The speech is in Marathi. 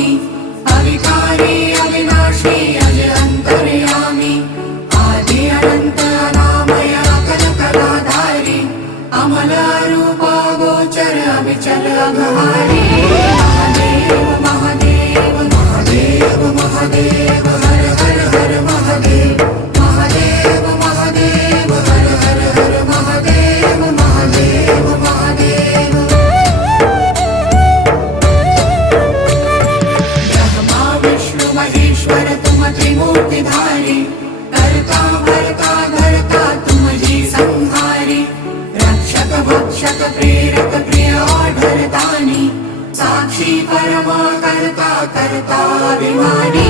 स्वामी अविकारी अविनाशी अज अंतर्यामी आदि अनंत अनामय अकल कलाधारी अमल रूप गोचर अविचल अघहारी महादेव महादेव महादेव महादेव हर हर हर महादेव महादेव महादेव हर हर हर महादेव महादेव महादेव ब्रह्मा विष्णु महेश्वर तुम त्रिमूर्तिधारी कर्ता भर्ता धर्ता तुम जी संहारी रक्षक भक्षक प्रेरक प्रिय आढरतानी साक्षी परमा कर्ता कर्ता अभिमानी